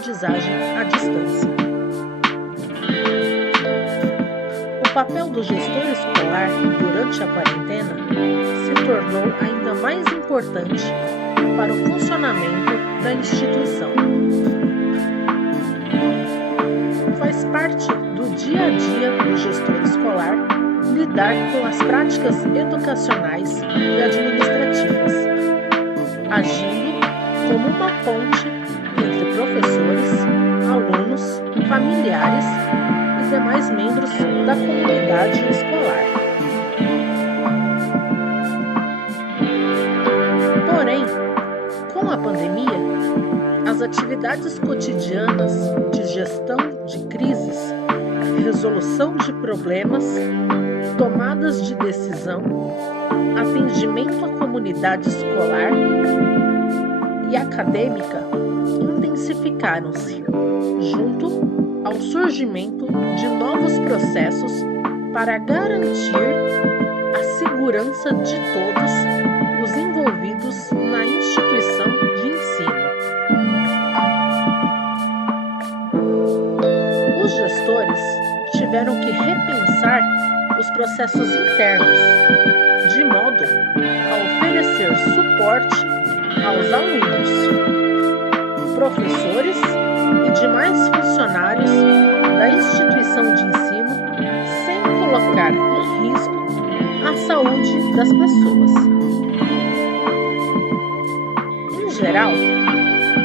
aprendizagem à distância. O papel do gestor escolar durante a quarentena se tornou ainda mais importante para o funcionamento da instituição. Faz parte do dia a dia do gestor escolar lidar com as práticas educacionais e administrativas, agindo como uma ponte entre professores, alunos, familiares e demais membros da comunidade escolar. Porém, com a pandemia, as atividades cotidianas de gestão de crises, resolução de problemas, tomadas de decisão, atendimento à comunidade escolar e acadêmica intensificaram-se, junto ao surgimento de novos processos para garantir a segurança de todos os envolvidos na instituição de ensino. Os gestores tiveram que repensar os processos internos, de modo a oferecer suporte aos alunos, professores e demais funcionários da instituição de ensino, sem colocar em risco a saúde das pessoas. Em geral,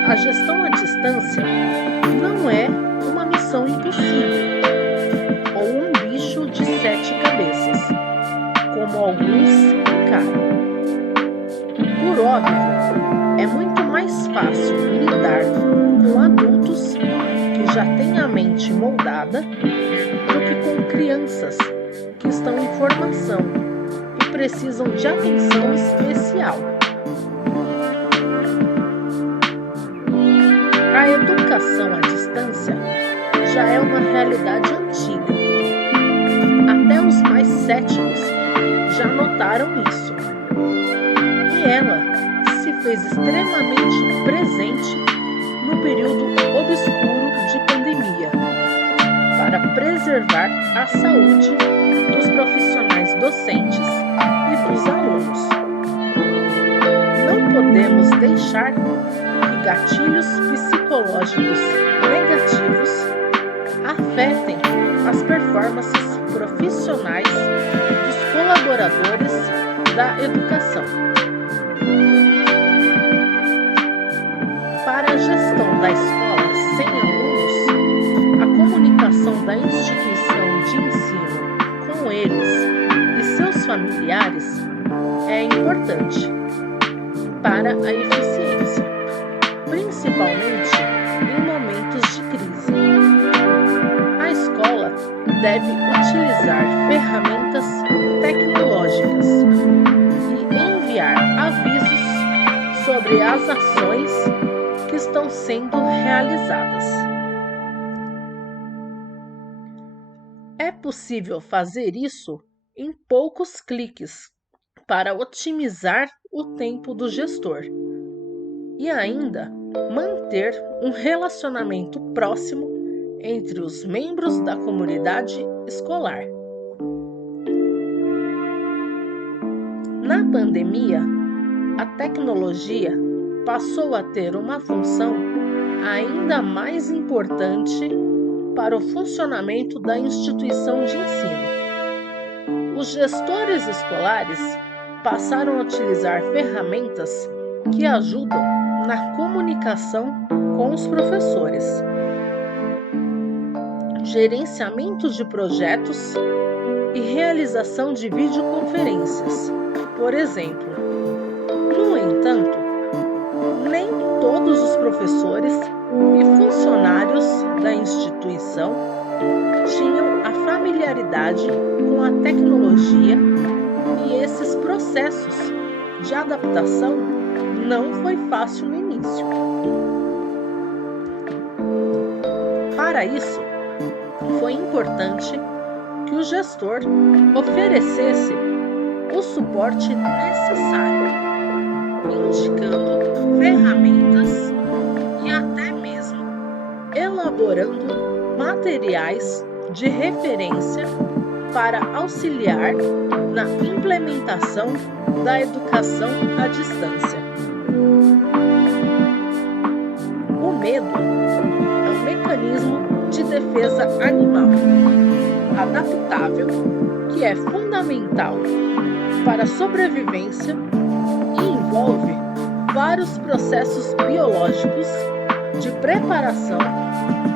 a gestão à distância não é uma missão impossível ou um bicho de 7 cabeças, como alguns encaram. Por óbvio, é muito mais fácil lidar com adultos que já têm a mente moldada do que com crianças que estão em formação e precisam de atenção especial. A educação à distância já é uma realidade antiga. Até os mais céticos já notaram isso. E ela se fez extremamente presente no período obscuro de pandemia, para preservar a saúde dos profissionais docentes e dos alunos. Não podemos deixar que gatilhos psicológicos negativos afetem as performances profissionais dos colaboradores da educação. Para a gestão da escola sem alunos, a comunicação da instituição de ensino com eles e seus familiares é importante para a eficiência, principalmente em momentos de crise. A escola deve utilizar ferramentas tecnológicas e enviar avisos sobre as ações que estão sendo realizadas. É possível fazer isso em poucos cliques para otimizar o tempo do gestor e ainda manter um relacionamento próximo entre os membros da comunidade escolar. Na pandemia, a tecnologia passou a ter uma função ainda mais importante para o funcionamento da instituição de ensino. Os gestores escolares passaram a utilizar ferramentas que ajudam na comunicação com os professores, gerenciamento de projetos e realização de videoconferências, por exemplo. No entanto, nem todos os professores e funcionários da instituição tinham a familiaridade com a tecnologia e esses processos de adaptação não foi fácil no início. Para isso, foi importante que o gestor oferecesse o suporte necessário, indicando ferramentas e até mesmo elaborando materiais de referência para auxiliar na implementação da educação à distância. O medo é um mecanismo de defesa animal adaptável que é fundamental para a sobrevivência e envolve vários processos biológicos de preparação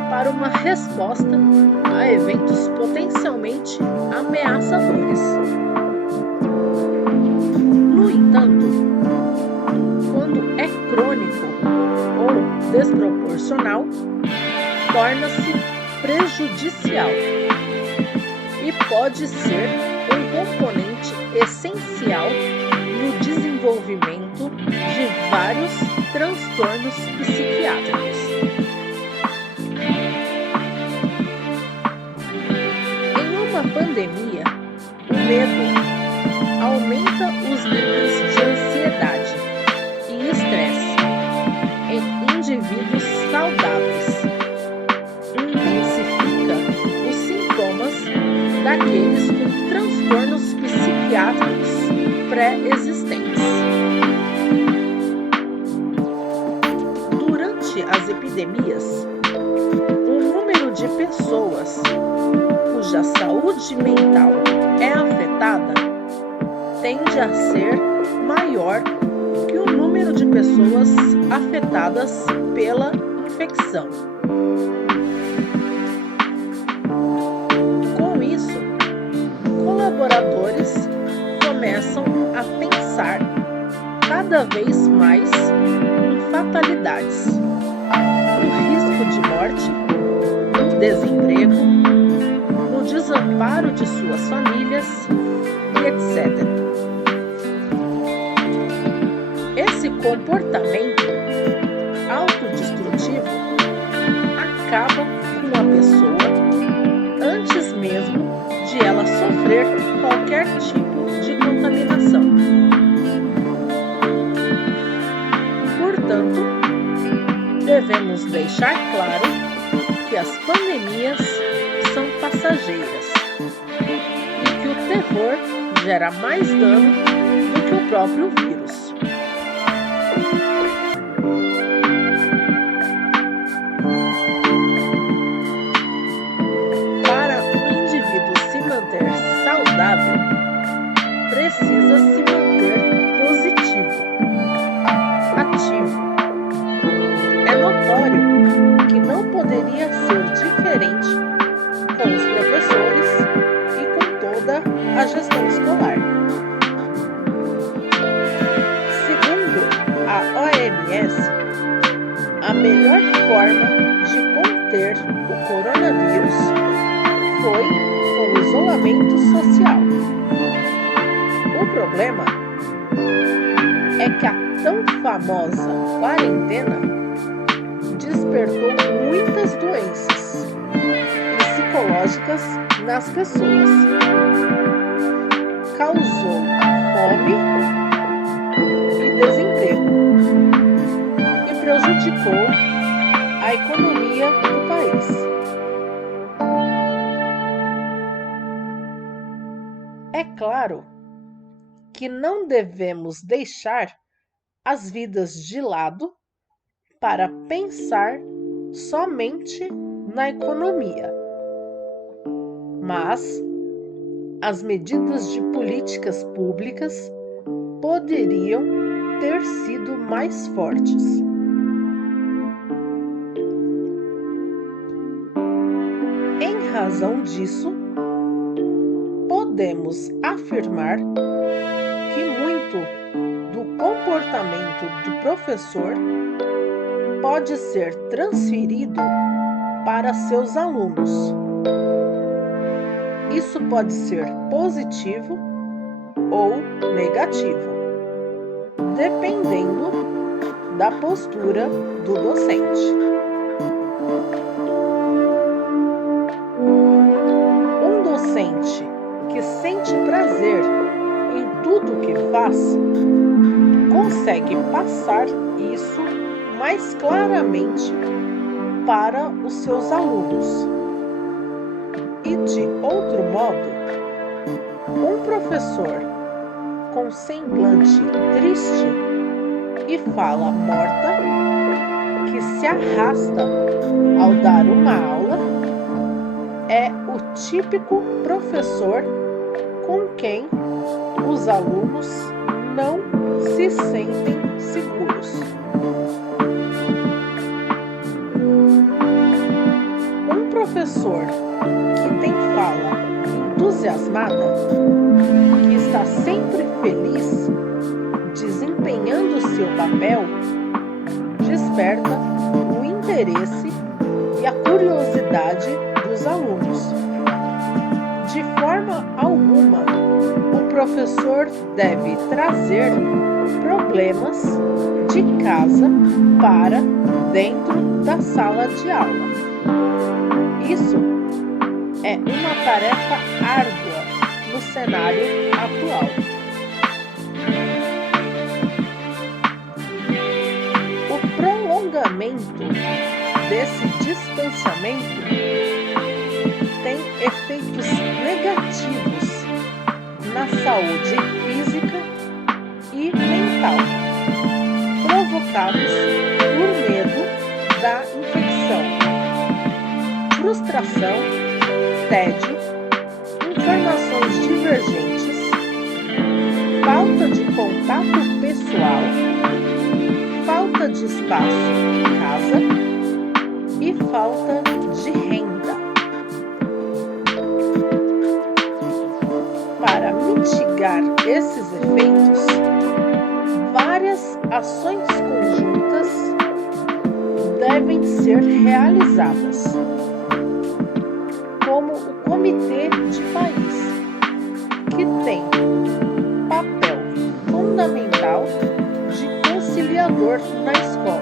para uma resposta a eventos potencialmente ameaçadores. No entanto, quando é crônico ou desproporcional, torna-se prejudicial e pode ser um componente essencial no desenvolvimento de vários transtornos psiquiátricos. Em uma pandemia, o medo aumenta os níveis de ansiedade e estresse em indivíduos saudáveis, intensifica os sintomas daqueles com transtornos psiquiátricos pré-existentes. Durante as epidemias, o número de pessoas cuja saúde mental é afetada tende a ser maior que o número de pessoas afetadas pela infecção. Com isso, colaboradores começam a pensar cada vez mais em fatalidades, no risco de morte, no desemprego, no desamparo de suas famílias e etc. Esse comportamento autodestrutivo acaba com a pessoa antes mesmo de ela sofrer qualquer tipo de contaminação. Portanto, devemos deixar claro que as pandemias são passageiras e que o terror gera mais dano do que o próprio vírus. Para o indivíduo se manter saudável, precisa se manter positivo, ativo. É notório que não poderia ser diferente com os professores e com toda a gestão escolar. Segundo a OMS, a melhor forma de conter o coronavírus foi com o isolamento social. O problema é que a tão famosa quarentena despertou muitas doenças psicológicas nas pessoas. Causou fome e desemprego e prejudicou a economia do país. É claro que não devemos deixar as vidas de lado para pensar somente na economia. Mas as medidas de políticas públicas poderiam ter sido mais fortes. Em razão disso, podemos afirmar que muito do comportamento do professor pode ser transferido para seus alunos. Isso pode ser positivo ou negativo, dependendo da postura do docente. Um docente que sente prazer em tudo que faz consegue passar isso mais claramente para os seus alunos. E de outro modo, um professor com semblante triste e fala morta, que se arrasta ao dar uma aula, é o típico professor com quem os alunos não se sentem seguros. Um professor que tem fala entusiasmada, que está sempre feliz, desempenhando seu papel, desperta o interesse e a curiosidade dos alunos. De forma alguma, o professor deve trazer problemas de casa para dentro da sala de aula. Isso é uma tarefa árdua no cenário atual. O prolongamento desse distanciamento tem efeitos negativos na saúde física e mental, provocados por medo da infecção, frustração, tédio, informações divergentes, falta de contato pessoal, falta de espaço em casa e falta de renda. Para mitigar esses efeitos, várias ações conjuntas devem ser realizadas, como o Comitê de País, que tem papel fundamental de conciliador na escola.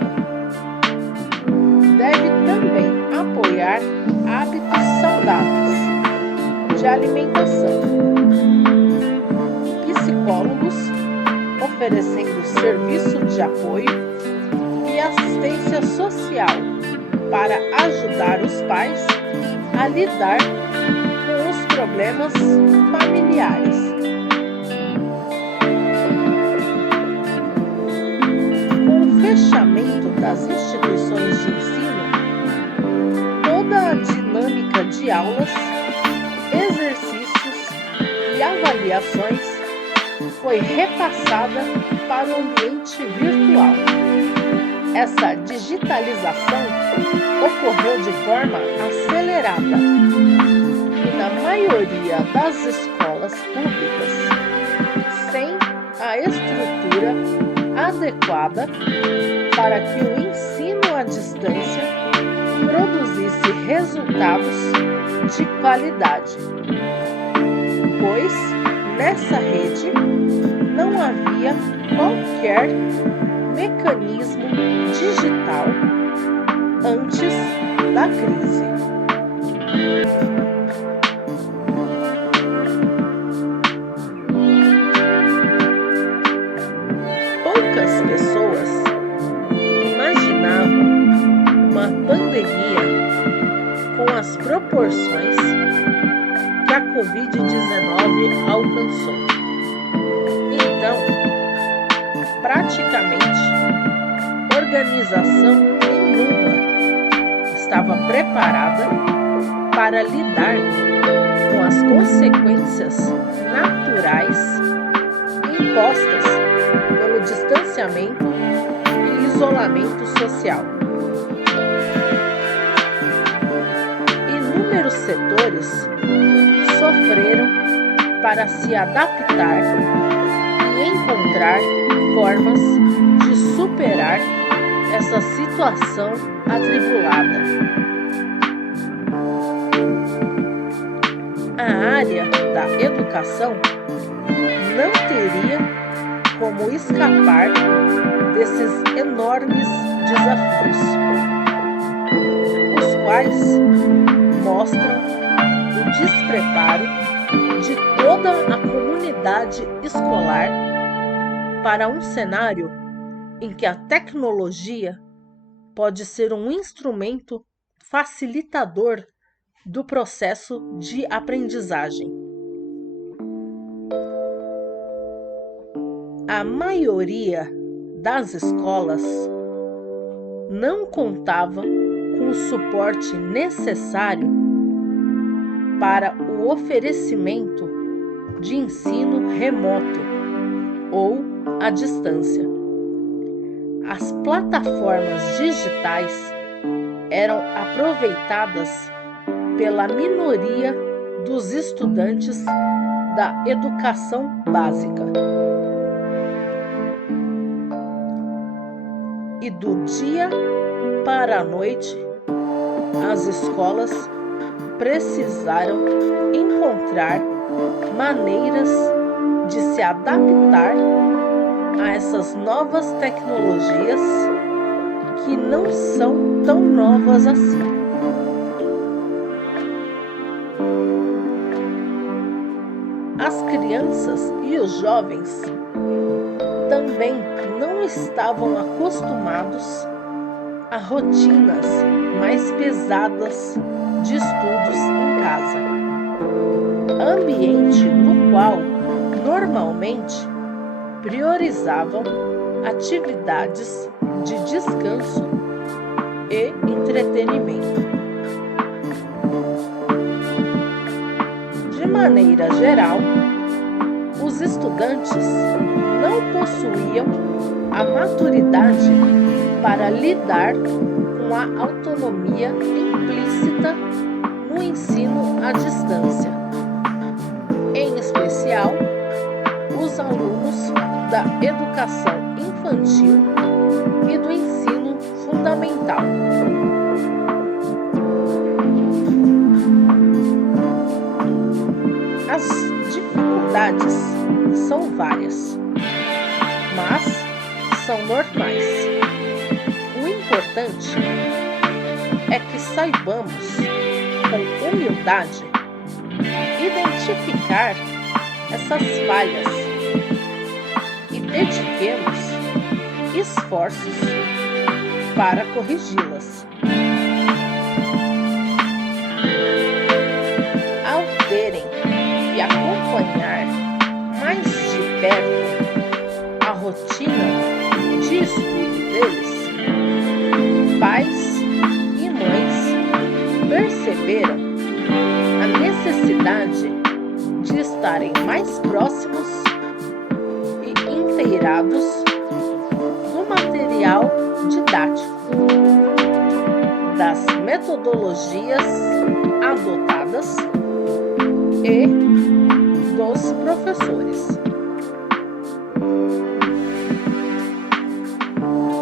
Deve também apoiar hábitos saudáveis de alimentação. Psicólogos oferecendo serviço de apoio e assistência social para ajudar os pais a lidar com os problemas familiares. Com o fechamento das instituições de ensino, toda a dinâmica de aulas, exercícios e avaliações foi repassada para o ambiente virtual. Essa digitalização ocorreu de forma acelerada e, na maioria das escolas públicas, sem a estrutura adequada para que o ensino à distância produzisse resultados de qualidade, pois nessa rede não havia qualquer mecanismo digital antes da crise. Poucas pessoas imaginavam uma pandemia com as proporções que a Covid-19 alcançou. Então, praticamente, organização nenhuma estava preparada para lidar com as consequências naturais impostas pelo distanciamento e isolamento social. Inúmeros setores sofreram para se adaptar e encontrar formas de superar essa situação atribulada. A área da educação não teria como escapar desses enormes desafios, os quais mostram o despreparo de toda a comunidade escolar para um cenário em que a tecnologia pode ser um instrumento facilitador do processo de aprendizagem. A maioria das escolas não contava com o suporte necessário para o oferecimento de ensino remoto ou à distância. As plataformas digitais eram aproveitadas pela minoria dos estudantes da educação básica. E do dia para a noite, as escolas precisaram encontrar maneiras de se adaptar a essas novas tecnologias que não são tão novas assim. As crianças e os jovens também não estavam acostumados a rotinas mais pesadas de estudos em casa, ambiente no qual normalmente priorizavam atividades de descanso e entretenimento. De maneira geral, os estudantes não possuíam a maturidade para lidar com a autonomia implícita no ensino à distância, em especial os alunos da educação infantil e do ensino fundamental. As dificuldades são várias, mas são normais. O importante é que saibamos, com humildade, identificar essas falhas e dediquemos esforços para corrigi-las. Ao terem que acompanhar mais de perto a rotina de estudo deles, pais e mães perceberam a necessidade de estarem mais próximos e inteirados do material didático, das metodologias adotadas e dos professores.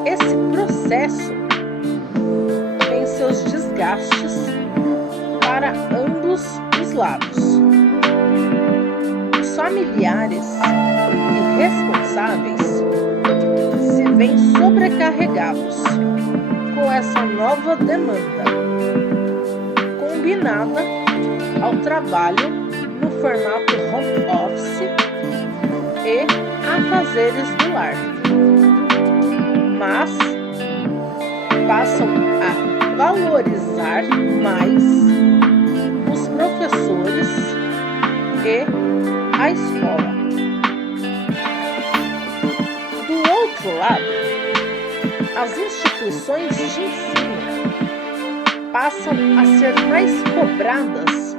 Esse processo tem seus desgastes para ambos os lados. Os familiares e responsáveis se veem sobrecarregados com essa nova demanda, combinada ao trabalho no formato home office e afazeres do lar. Mas passam a valorizar mais os professores e a escola. Do outro lado, as instituições de ensino passam a ser mais cobradas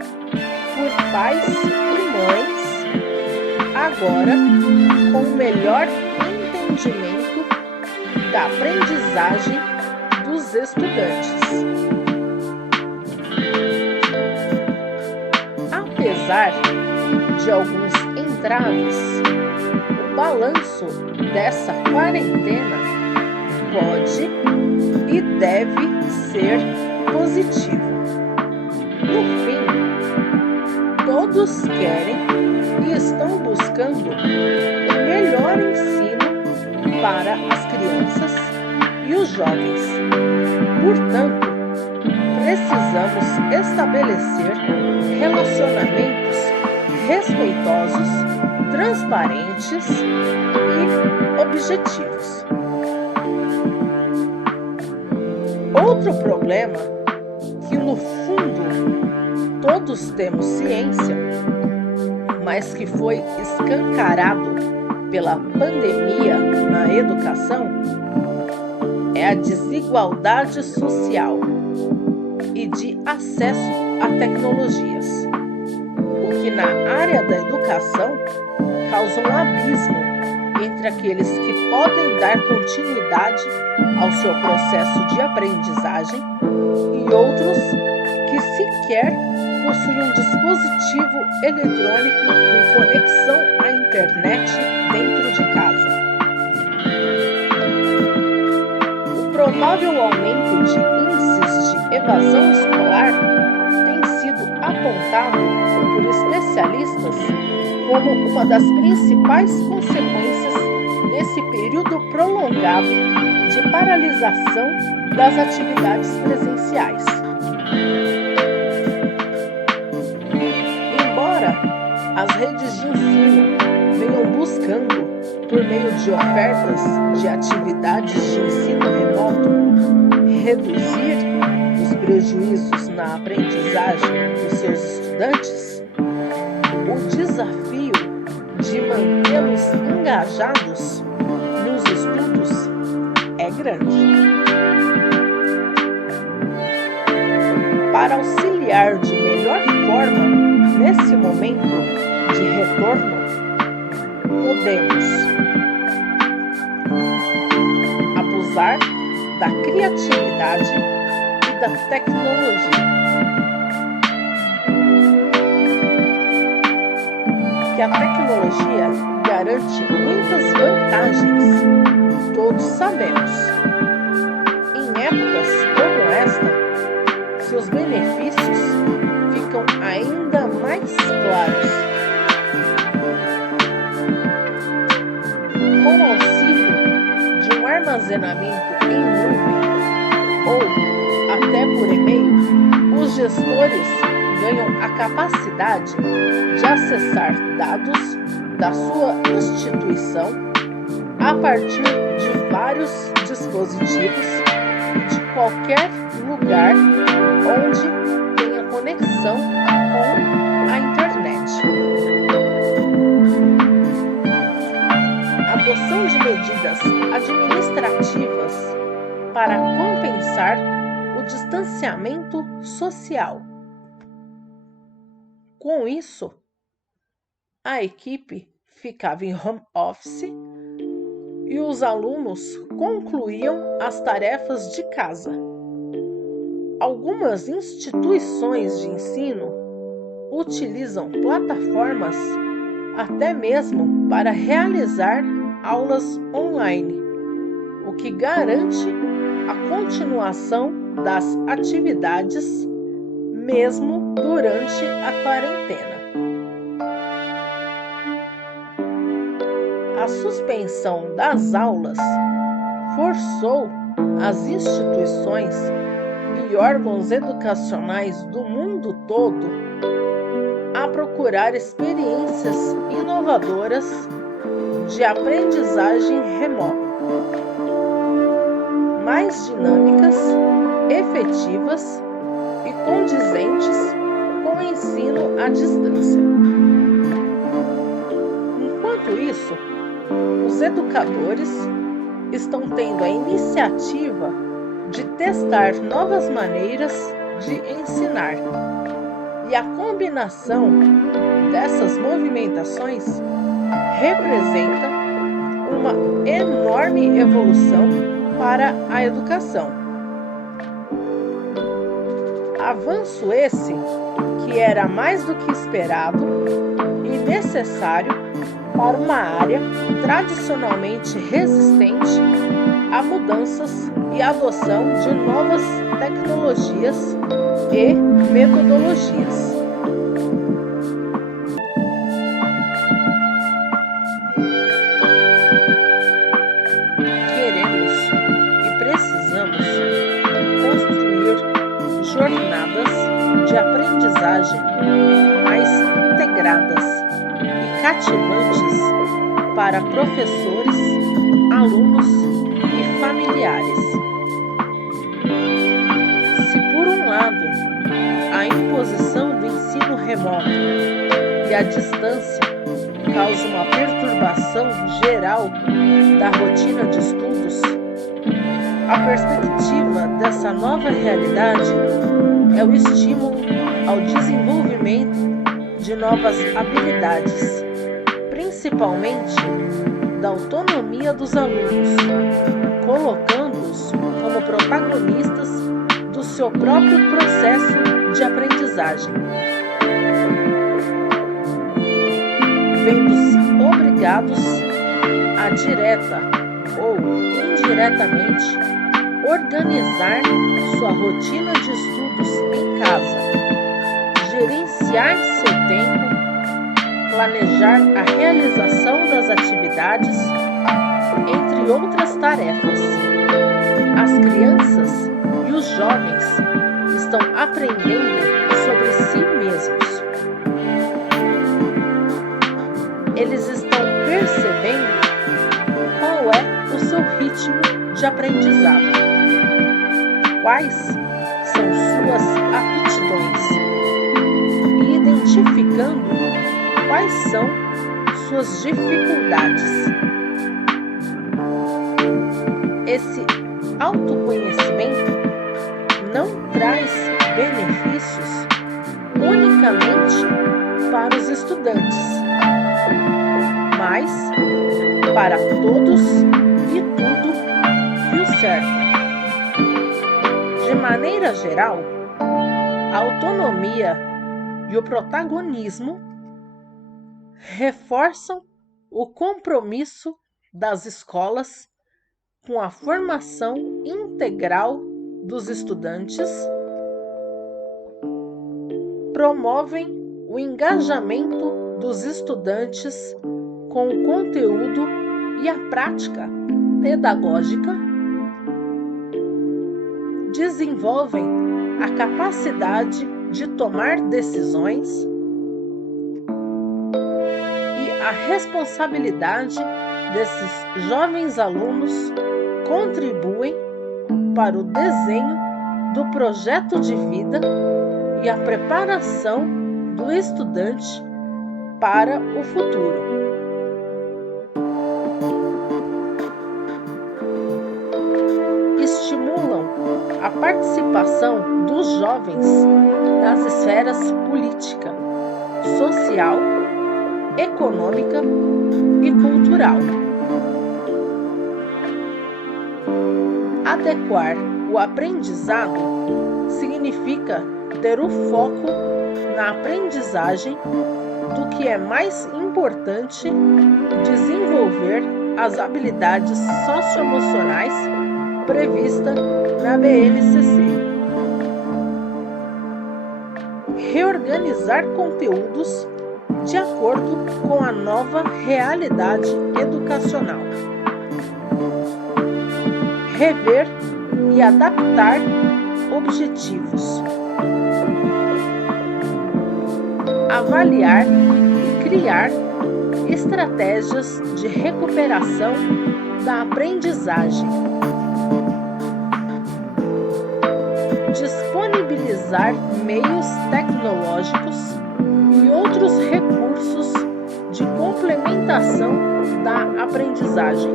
por pais e mães, agora com o melhor entendimento da aprendizagem dos estudantes. Apesar de alguns entraves, o balanço dessa quarentena pode e deve ser positivo. No fim, todos querem e estão buscando o melhor ensino para as crianças e os jovens. Portanto, precisamos estabelecer relacionamentos respeitosos, transparentes e objetivos. Outro problema que no fundo todos temos ciência, mas que foi escancarado pela pandemia na educação, é a desigualdade social e de acesso a tecnologias, o que na área da educação causa um abismo entre aqueles que podem dar continuidade ao seu processo de aprendizagem e outros que sequer possuem um dispositivo eletrônico com conexão à internet dentro de casa. O provável aumento de índices de evasão escolar tem sido apontado por especialistas como uma das principais consequências desse período prolongado de paralisação das atividades presenciais. Embora as redes de ensino venham buscando, por meio de ofertas de atividades de ensino remoto, reduzir os prejuízos na aprendizagem dos seus estudantes, o desafio de mantê-los engajados nos estudos é grande. Para auxiliar de melhor forma nesse momento de retorno, podemos abusar da criatividade e da tecnologia. Que a tecnologia garante muitas vantagens, todos sabemos. Em épocas como esta, seus benefícios ficam ainda mais claros. Com o auxílio de um armazenamento em nuvem ou até por e-mail, os gestores ganham a capacidade de acessar dados da sua instituição a partir de vários dispositivos de qualquer lugar onde tenha conexão com a internet. Adoção de medidas administrativas para compensar o distanciamento social. Com isso, a equipe ficava em home office e os alunos concluíam as tarefas de casa. Algumas instituições de ensino utilizam plataformas até mesmo para realizar aulas online, o que garante a continuação das atividades mesmo durante a quarentena. A suspensão das aulas forçou as instituições e órgãos educacionais do mundo todo a procurar experiências inovadoras de aprendizagem remota, mais dinâmicas, efetivas e condizentes com o ensino à distância. Enquanto isso, os educadores estão tendo a iniciativa de testar novas maneiras de ensinar. E a combinação dessas movimentações representa uma enorme evolução para a educação. Avanço esse que era mais do que esperado e necessário para uma área tradicionalmente resistente a mudanças e adoção de novas tecnologias e metodologias. Queremos e precisamos construir jornadas de aprendizagem mais integradas e cativantes para professores, alunos e familiares. Se por um lado a imposição do ensino remoto e a distância causa uma perturbação geral da rotina de estudos, a perspectiva dessa nova realidade é o estímulo ao desenvolvimento de novas habilidades, principalmente da autonomia dos alunos, colocando-os como protagonistas do seu próprio processo de aprendizagem, vendo-se obrigados a direta ou indiretamente organizar sua rotina de estudos em casa, gerenciar seu tempo, planejar a realização das atividades, entre outras tarefas. As crianças e os jovens estão aprendendo sobre si mesmos. Eles estão percebendo qual é o seu ritmo de aprendizado, quais são suas aptidões e identificando quais são suas dificuldades. Esse autoconhecimento não traz benefícios unicamente para os estudantes, mas para todos e tudo que o cerca. De maneira geral, a autonomia e o protagonismo reforçam o compromisso das escolas com a formação integral dos estudantes, promovem o engajamento dos estudantes com o conteúdo e a prática pedagógica, desenvolvem a capacidade de tomar decisões e a responsabilidade desses jovens alunos contribuem para o desenho do projeto de vida e a preparação do estudante para o futuro. Estimulam a participação dos jovens nas esferas política, social, econômica e cultural. Adequar o aprendizado significa ter o foco na aprendizagem do que é mais importante, desenvolver as habilidades socioemocionais previstas na BNCC. Reorganizar conteúdos de acordo com a nova realidade educacional. Rever e adaptar objetivos. Avaliar e criar estratégias de recuperação da aprendizagem. Disponibilizar meios tecnológicos e outros recursos de complementação da aprendizagem.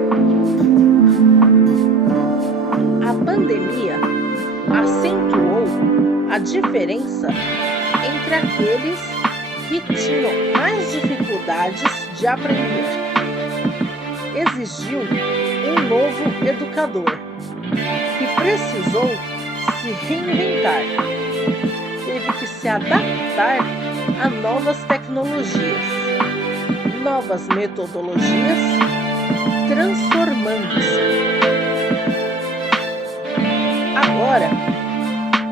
A pandemia acentuou a diferença entre aqueles que tinham mais dificuldades de aprender. Exigiu um novo educador que precisou se reinventar. Teve que se adaptar a novas tecnologias, novas metodologias, transformando-se. Agora,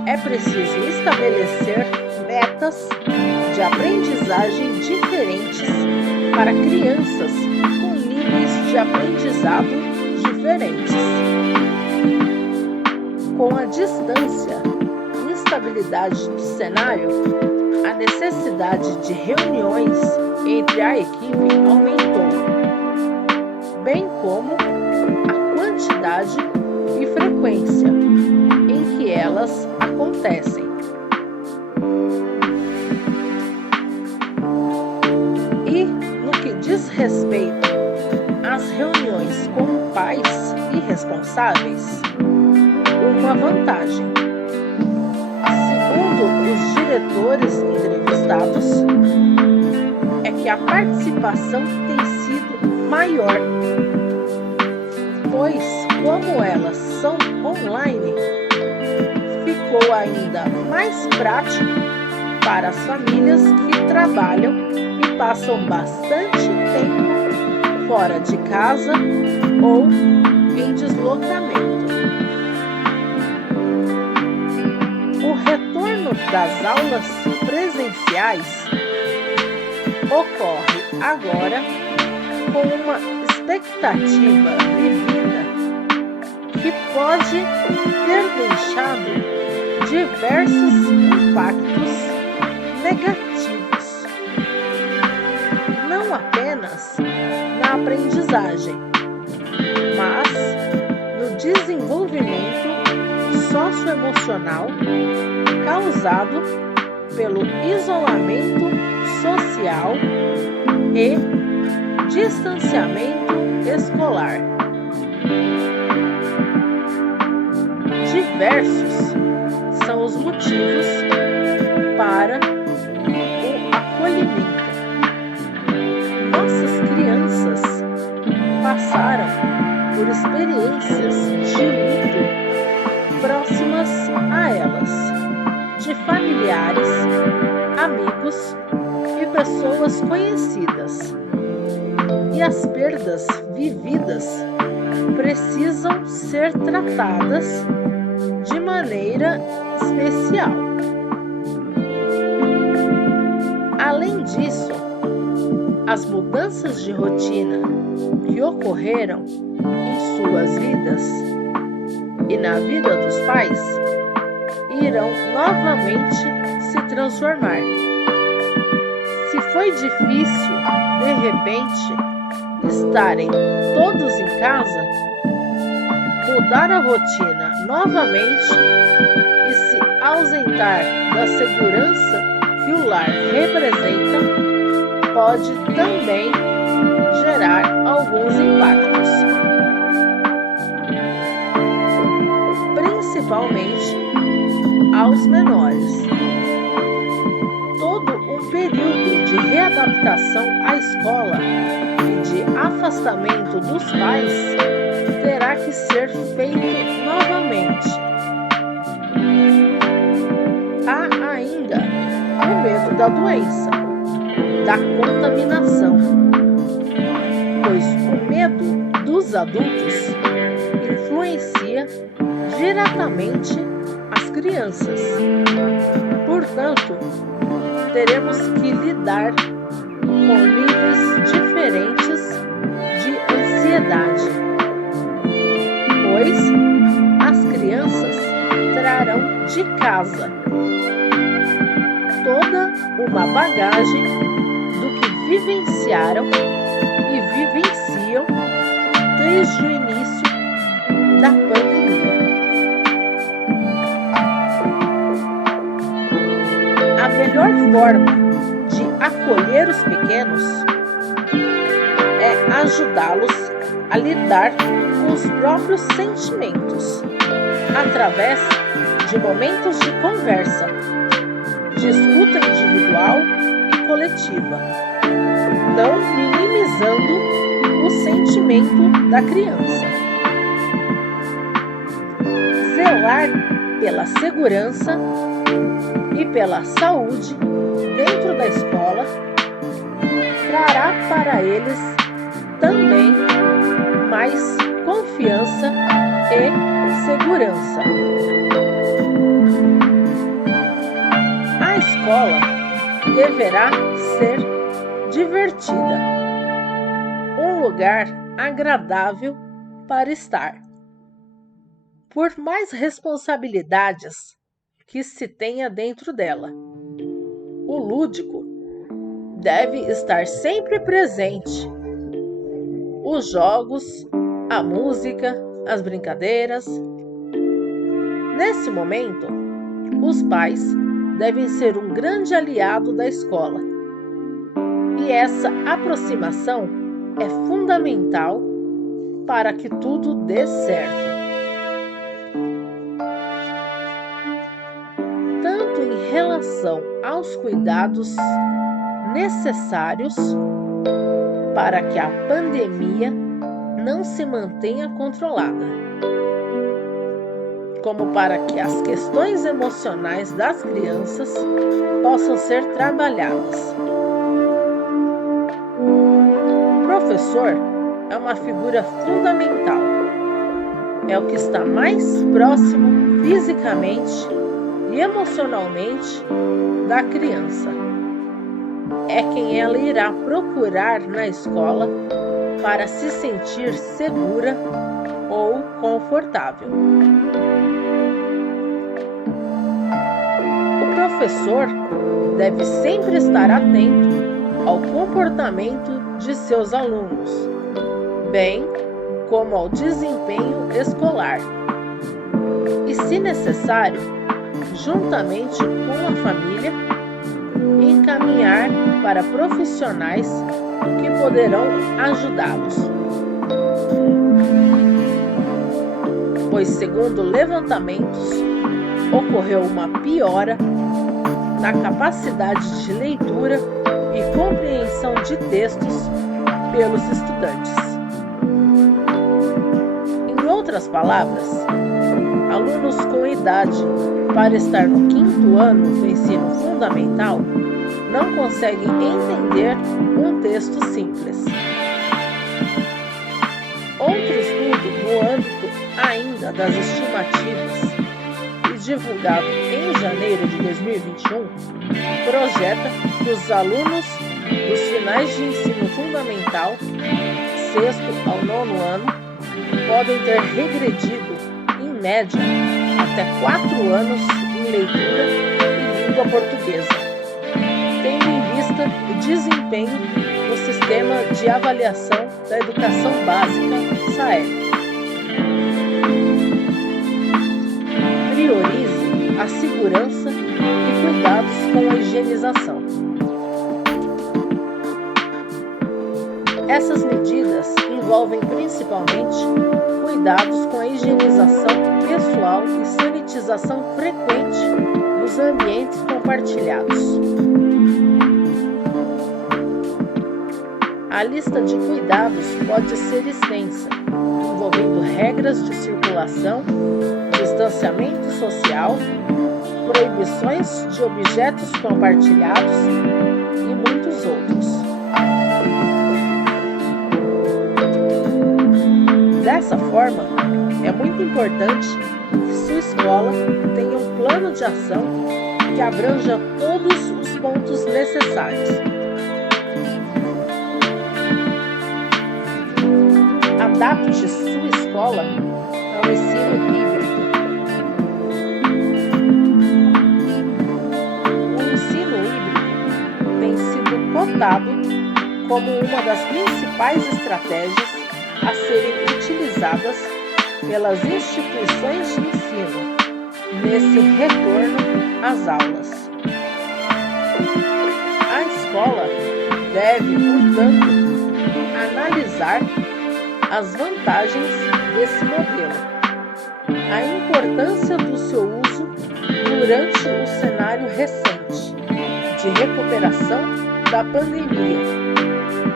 é preciso estabelecer metas de aprendizagem diferentes para crianças com níveis de aprendizado diferentes. Com a distância e instabilidade do cenário, a necessidade de reuniões entre a equipe aumentou, bem como a quantidade e frequência em que elas acontecem. E no que diz respeito às reuniões com pais e responsáveis, uma vantagem. Segundo os diretores entrevistados, é que a participação tem sido maior, pois como elas são online, ficou ainda mais prático para as famílias que trabalham e passam bastante tempo fora de casa ou em deslocamento. O retorno das aulas presenciais ocorre agora com uma expectativa vivida que pode ter deixado diversos impactos negativos, não apenas na aprendizagem, mas no desenvolvimento socioemocional causado pelo isolamento social e distanciamento escolar. Diversos são os motivos para o acolhimento. Nossas crianças passaram por experiências de luto próximas a elas, de familiares, amigos e pessoas conhecidas. E as perdas vividas precisam ser tratadas de maneira especial. Além disso, as mudanças de rotina que ocorreram em suas vidas e na vida dos pais irão novamente se transformar. Se foi difícil, de repente, estarem todos em casa, mudar a rotina novamente e se ausentar da segurança que o lar representa pode também gerar alguns impactos, principalmente aos menores. Todo um período de readaptação à escola e de afastamento dos pais terá que ser feito novamente. Há ainda o medo da doença, da contaminação, pois o medo dos adultos influencia diretamente as crianças. Portanto, teremos que lidar com níveis diferentes de ansiedade, pois as crianças trarão de casa toda uma bagagem do que vivenciaram e vivenciam desde o início da pandemia. A melhor forma de acolher os pequenos é ajudá-los a lidar com os próprios sentimentos, através de momentos de conversa, de escuta individual e coletiva, não minimizando o sentimento da criança. Zelar pela segurança e pela saúde dentro da escola trará para eles também mais confiança e segurança. A escola deverá ser divertida, um lugar agradável para estar. Por mais responsabilidades que se tenha dentro dela, o lúdico deve estar sempre presente. Os jogos, a música, as brincadeiras. Nesse momento, os pais devem ser um grande aliado da escola. E essa aproximação é fundamental para que tudo dê certo. Tanto em relação aos cuidados necessários para que a pandemia não se mantenha controlada, como para que as questões emocionais das crianças possam ser trabalhadas. O professor é uma figura fundamental. É o que está mais próximo fisicamente e emocionalmente da criança. É quem ela irá procurar na escola para se sentir segura ou confortável. O professor deve sempre estar atento ao comportamento de seus alunos, bem como ao desempenho escolar. E, se necessário, juntamente com a família, encaminhar para profissionais que poderão ajudá-los. Pois, segundo levantamentos, ocorreu uma piora na capacidade de leitura e compreensão de textos pelos estudantes. Em outras palavras, alunos com idade para estar no 5º ano do ensino fundamental não conseguem entender um texto simples. Outro estudo no âmbito ainda das estimativas e divulgado em janeiro de 2021 projeta que os alunos dos finais de ensino fundamental, 6º ao 9º ano, podem ter regredido, em média, até 4 anos em leitura e língua portuguesa, tendo em vista o desempenho no Sistema de Avaliação da Educação Básica, SAEB. Priorize a segurança e cuidados com a higienização. Essas medidas envolvem principalmente cuidados com a higienização pessoal e sanitização frequente dos ambientes compartilhados. A lista de cuidados pode ser extensa, envolvendo regras de circulação, distanciamento social, proibições de objetos compartilhados e muitos outros. Dessa forma, é muito importante que sua escola tenha um plano de ação que abranja todos os pontos necessários. Adapte sua escola ao ensino híbrido. O ensino híbrido tem sido cotado como uma das principais estratégias a serem utilizadas pelas instituições de ensino nesse retorno às aulas. A escola deve, portanto, analisar as vantagens desse modelo, a importância do seu uso durante o cenário recente de recuperação da pandemia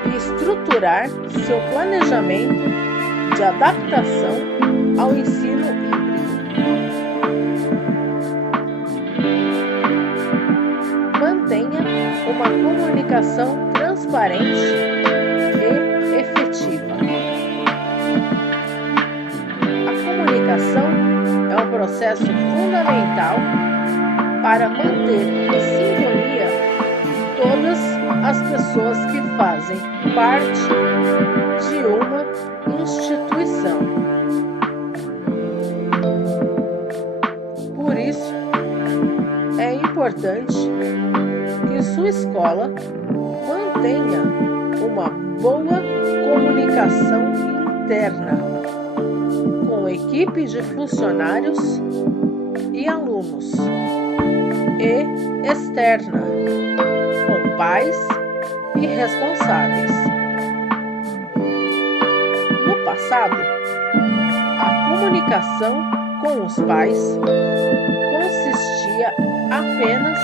e estruturar seu planejamento de adaptação ao ensino híbrido. Mantenha uma comunicação transparente e efetiva. A comunicação é um processo fundamental para manter em sintonia todas as pessoas que fazem parte de uma instituição. Por isso, é importante que sua escola mantenha uma boa comunicação interna com equipe de funcionários e alunos e externa, com pais e responsáveis. No passado, a comunicação com os pais consistia apenas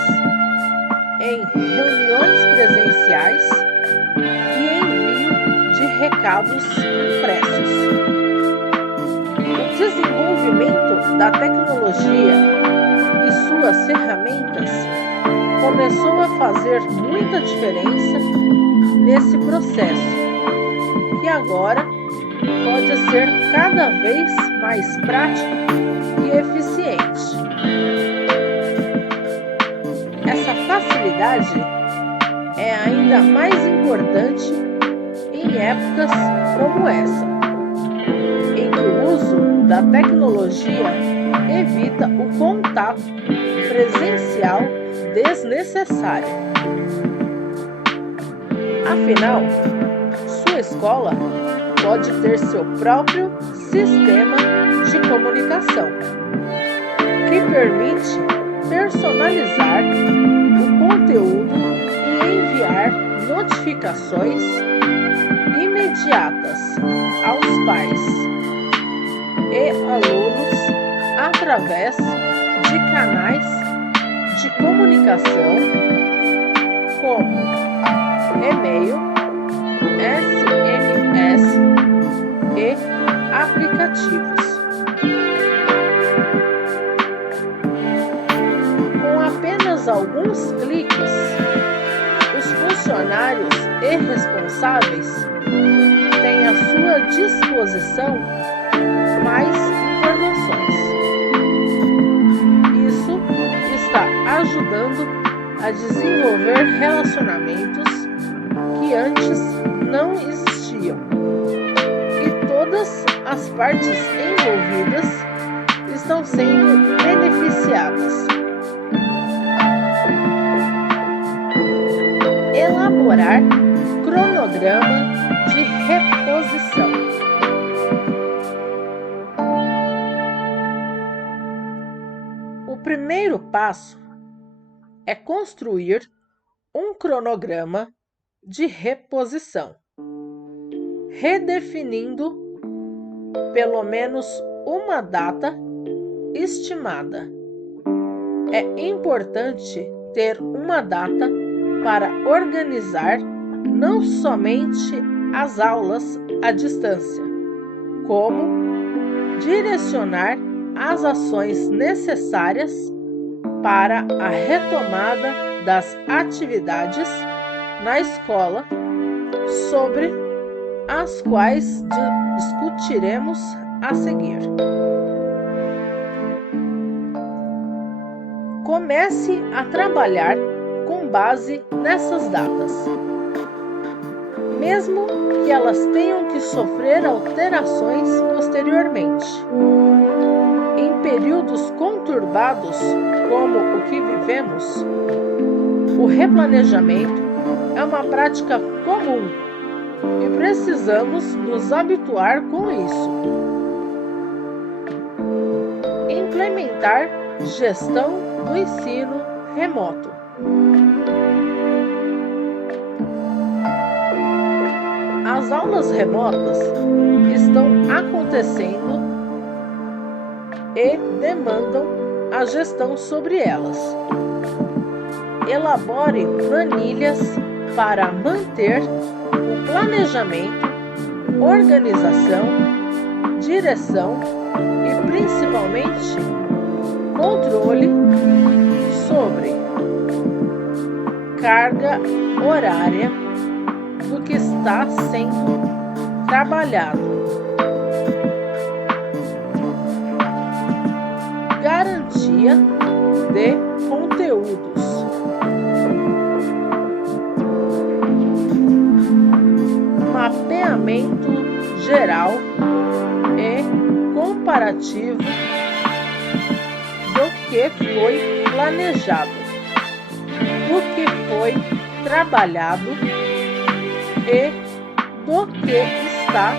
em reuniões presenciais e envio de recados impressos. O desenvolvimento da tecnologia e suas ferramentas começou a fazer muita diferença nesse processo, que agora pode ser cada vez mais prático e eficiente. Essa facilidade é ainda mais importante em épocas como essa, em que o uso da tecnologia evita o contato presencial desnecessário. Afinal, sua escola pode ter seu próprio sistema de comunicação, que permite personalizar o conteúdo e enviar notificações imediatas aos pais e alunos através de canais de comunicação como e-mail, SMS e aplicativos. Com apenas alguns cliques, os funcionários e responsáveis têm à sua disposição mais informações. Isso está ajudando a desenvolver relacionamentos que antes não existiam, e todas as partes envolvidas estão sendo beneficiadas. Elaborar cronograma de reposição. O primeiro passo é construir um cronograma de reposição, redefinindo pelo menos uma data estimada. É importante ter uma data para organizar não somente as aulas à distância, como direcionar as ações necessárias para a retomada das atividades na escola, sobre as quais discutiremos a seguir. Comece a trabalhar com base nessas datas, mesmo que elas tenham que sofrer alterações posteriormente. Em períodos conturbados como o que vivemos, o replanejamento é uma prática comum e precisamos nos habituar com isso. Implementar gestão do ensino remoto. As aulas remotas estão acontecendo e demandam a gestão sobre elas. Elabore planilhas para manter o planejamento, organização, direção e principalmente controle sobre carga horária do que está sendo trabalhado. Garantia de conteúdos. Mapeamento geral e comparativo do que foi planejado, do que foi trabalhado e do que está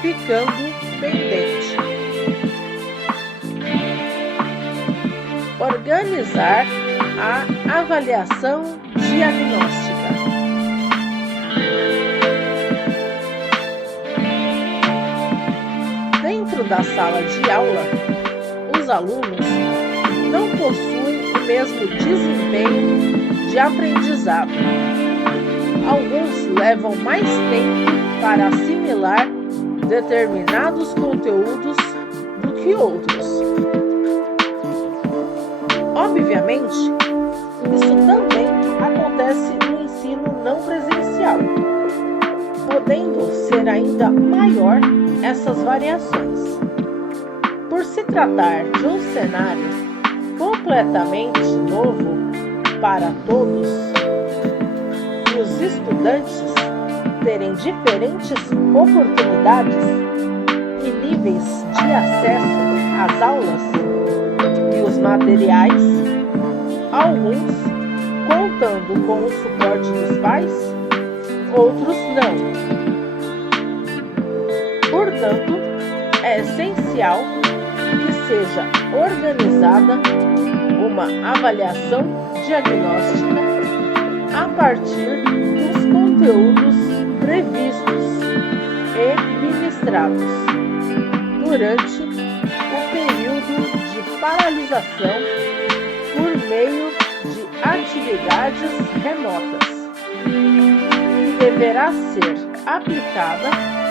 ficando pendente. Organizar a avaliação diagnóstica. Dentro da sala de aula, os alunos não possuem o mesmo desempenho de aprendizado. Alguns levam mais tempo para assimilar determinados conteúdos do que outros. Obviamente, isso também acontece no ensino não presencial, podendo ser ainda maior essas variações. Por se tratar de um cenário completamente novo para todos, e os estudantes terem diferentes oportunidades e níveis de acesso às aulas e os materiais, alguns contando com o suporte dos pais, outros não. Portanto, é essencial que seja organizada uma avaliação diagnóstica a partir dos conteúdos previstos e ministrados durante o período de paralisação por meio de atividades remotas, que deverá ser aplicada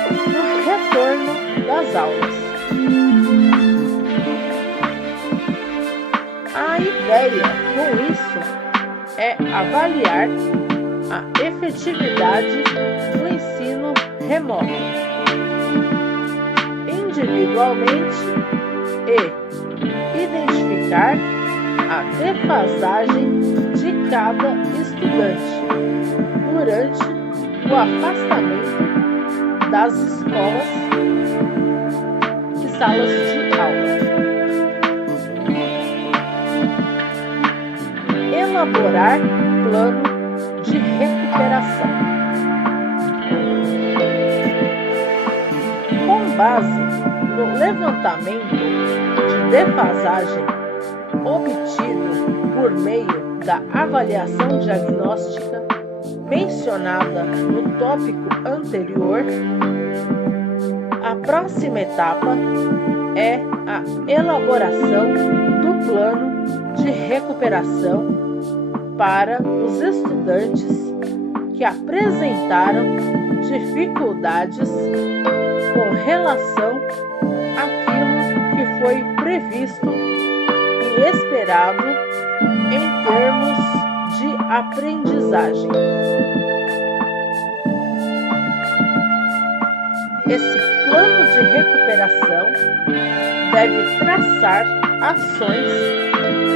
no retorno das aulas. A ideia com isso é avaliar a efetividade do ensino remoto, individualmente, e identificar a defasagem de cada estudante durante o afastamento das escolas e salas de aula. Elaborar plano de recuperação. Com base no levantamento de defasagem obtido por meio da avaliação diagnóstica mencionada no tópico anterior, a próxima etapa é a elaboração do plano de recuperação para os estudantes que apresentaram dificuldades com relação àquilo que foi previsto e esperado em termos de aprendizagem. Esse plano de recuperação deve traçar ações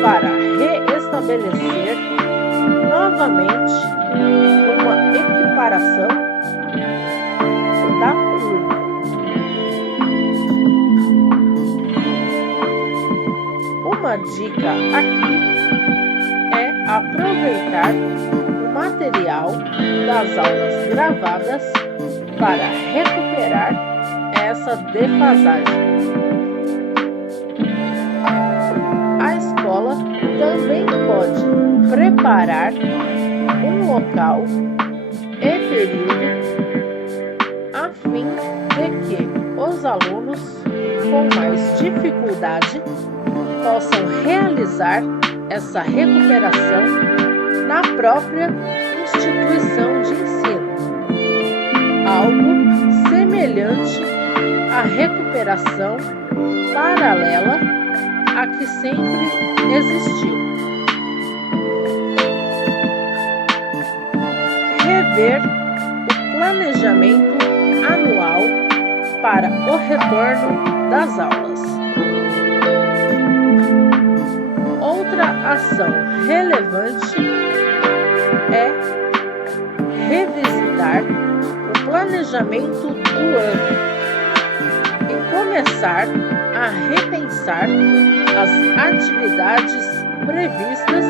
para reestabelecer novamente uma equiparação da turma. Uma dica aqui é aproveitar o material das aulas gravadas para recuperar essa defasagem. A escola também pode preparar um local e período a fim de que os alunos com mais dificuldade possam realizar essa recuperação na própria instituição de ensino, algo semelhante à recuperação paralela a que sempre existiu. Rever o planejamento anual para o retorno das aulas. Outra ação relevante é revisitar o planejamento do ano e começar a repensar as atividades previstas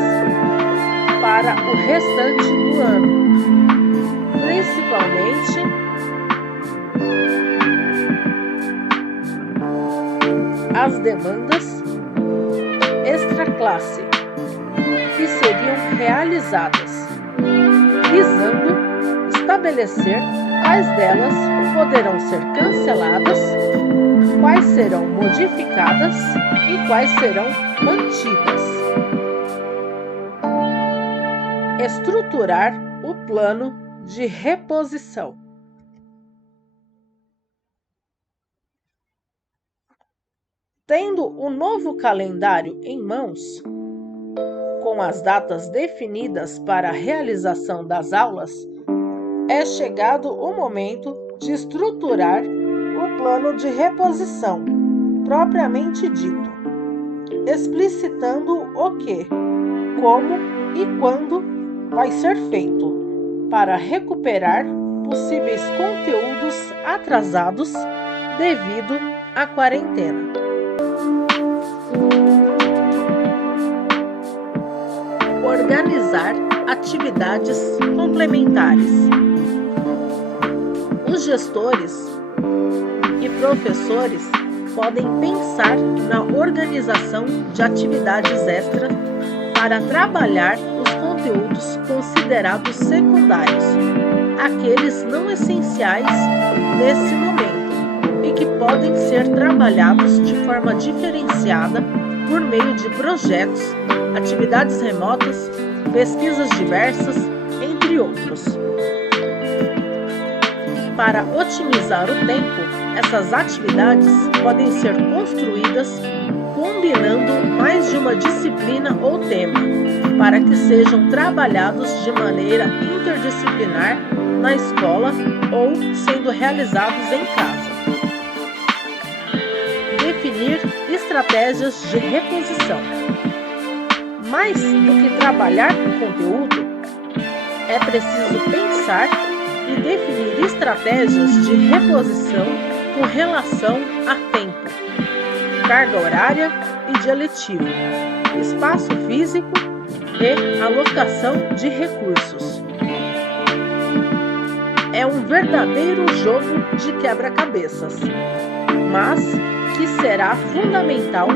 para o restante do ano, principalmente as demandas extraclasse, que seriam realizadas, visando estabelecer quais delas poderão ser canceladas, quais serão modificadas e quais serão mantidas. Estruturar o plano de reposição. Tendo o novo calendário em mãos, com as datas definidas para a realização das aulas, é chegado o momento de estruturar o plano de reposição, propriamente dito, explicitando o que, como e quando vai ser feito para recuperar possíveis conteúdos atrasados devido à quarentena. Organizar atividades complementares. Os gestores e professores podem pensar na organização de atividades extras para trabalhar os conteúdos considerados secundários, aqueles não essenciais nesse momento e que podem ser trabalhados de forma diferenciada por meio de projetos, atividades remotas, pesquisas diversas, entre outros. Para otimizar o tempo, essas atividades podem ser construídas combinando mais de uma disciplina ou tema, para que sejam trabalhados de maneira interdisciplinar na escola ou sendo realizados em casa. Definir estratégias de reposição. Mais do que trabalhar o conteúdo, é preciso pensar e definir estratégias de reposição com relação a tempo, carga horária e dia letivo, espaço físico e alocação de recursos. É um verdadeiro jogo de quebra-cabeças, mas que será fundamental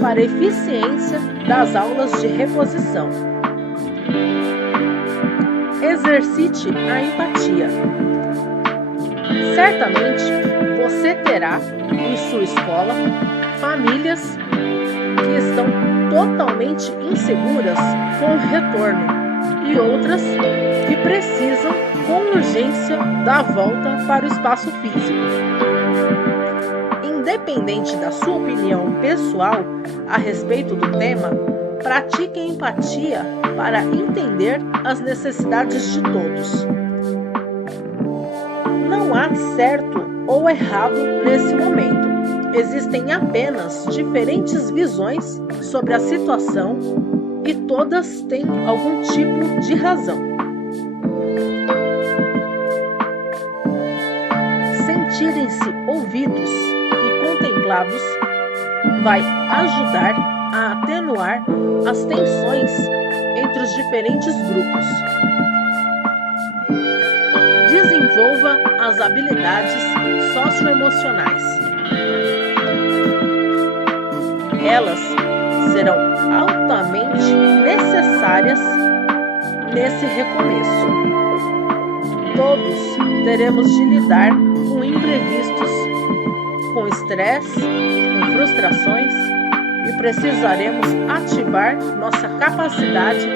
para a eficiência das aulas de reposição. Exercite a empatia. Certamente, você terá em sua escola famílias que estão totalmente inseguras com o retorno e outras que precisam com urgência da volta para o espaço físico. Independente da sua opinião pessoal a respeito do tema, pratique a empatia para entender as necessidades de todos. Não há certo ou errado nesse momento. Existem apenas diferentes visões sobre a situação e todas têm algum tipo de razão. Sentirem-se ouvidos e contemplados vai ajudar a atenuar as tensões entre os diferentes grupos. Desenvolva as habilidades socioemocionais. Elas serão altamente necessárias nesse recomeço. Todos teremos de lidar com imprevistos, com estresse, com frustrações e precisaremos ativar nossa capacidade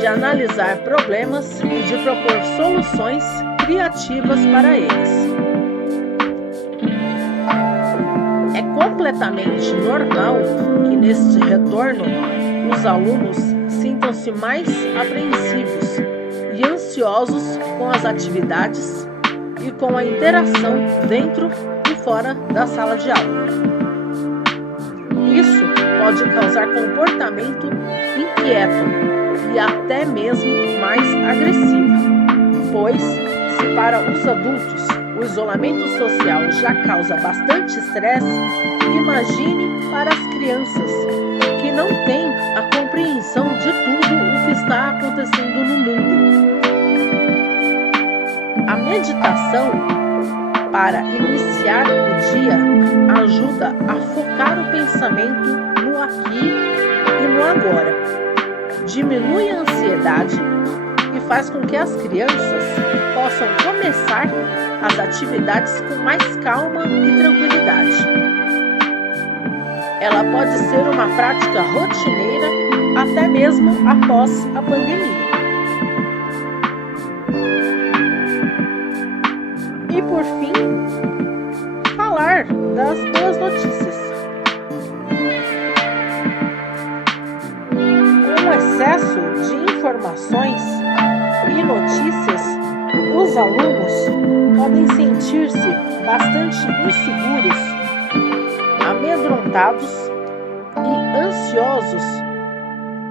de analisar problemas e de propor soluções criativas para eles. É completamente normal que neste retorno os alunos sintam-se mais apreensivos e ansiosos com as atividades e com a interação dentro e fora da sala de aula. Isso pode causar comportamento inquieto e até mesmo mais agressivo, pois, se para os adultos o isolamento social já causa bastante estresse, imagine para as crianças, que não têm a compreensão de tudo o que está acontecendo no mundo. A meditação, para iniciar o dia, ajuda a focar o pensamento no aqui e no agora, de diminui a ansiedade e faz com que as crianças possam começar as atividades com mais calma e tranquilidade. Ela pode ser uma prática rotineira até mesmo após a pandemia. E por fim, falar das boas notícias. Com o excesso de informações e notícias, os alunos podem sentir-se bastante inseguros, amedrontados e ansiosos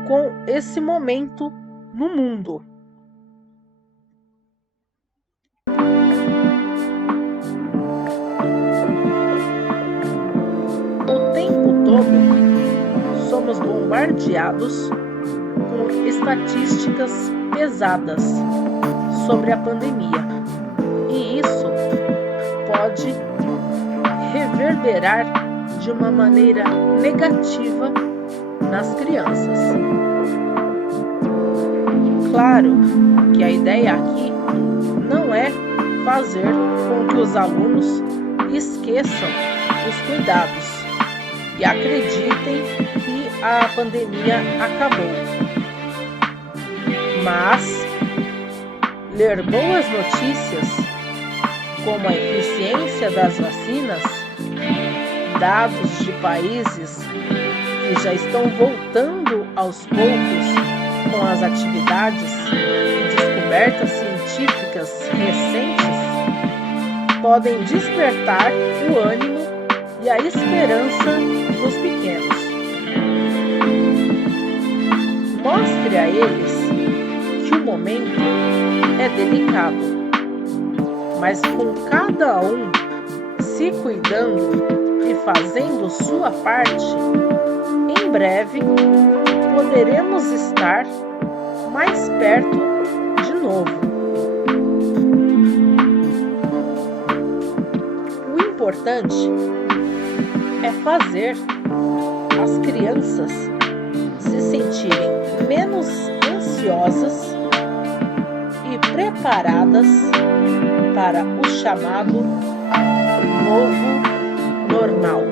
com esse momento no mundo. O tempo todo somos bombardeados com estatísticas pesadas sobre a pandemia, e isso pode reverberar de uma maneira negativa nas crianças. Claro que a ideia aqui não é fazer com que os alunos esqueçam os cuidados e acreditem que a pandemia acabou. Mas ler boas notícias, como a eficiência das vacinas, dados de países que já estão voltando aos poucos com as atividades e descobertas científicas recentes, podem despertar o ânimo e a esperança nos pequenos. Mostre a eles que o momento é delicado, mas com cada um se cuidando e fazendo sua parte, em breve poderemos estar mais perto de novo. O importante é fazer as crianças se sentirem menos ansiosas e preparadas para o chamado novo normal.